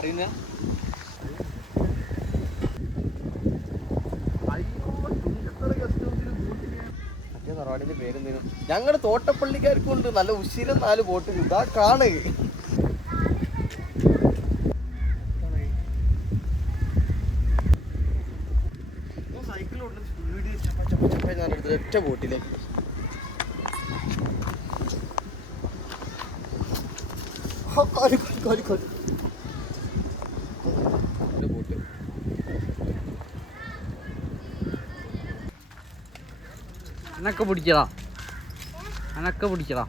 അറിയുന്ന തറവാടിന്റെ പേരെന്തേനും ഞങ്ങളുടെ തോട്ടപ്പള്ളിക്കാർക്കുണ്ട് നല്ല ഉശിരം 4 ബോട്ട് ഇതാ കാണുക. സൈക്കിളോട്ട് സ്പീഡ് ചപ്പ ഒറ്റ ബോട്ടിലേക്ക് അനക്ക പിടിക്കടാ, അനക്ക പിടിക്കടാ.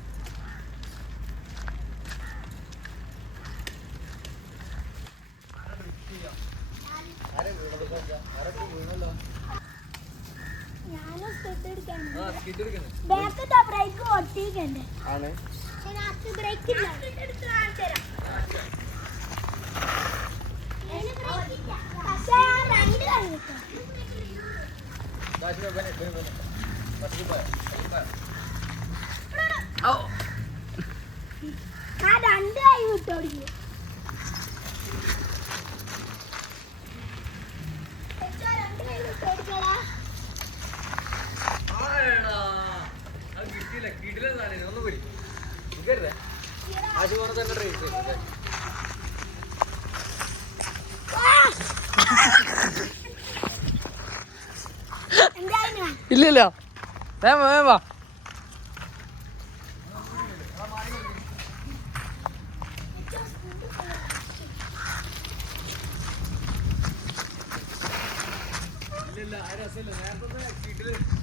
ഇല്ലല്ലോ വേവാ ഇല്ല ആ രസമില്ല നേരത്തെ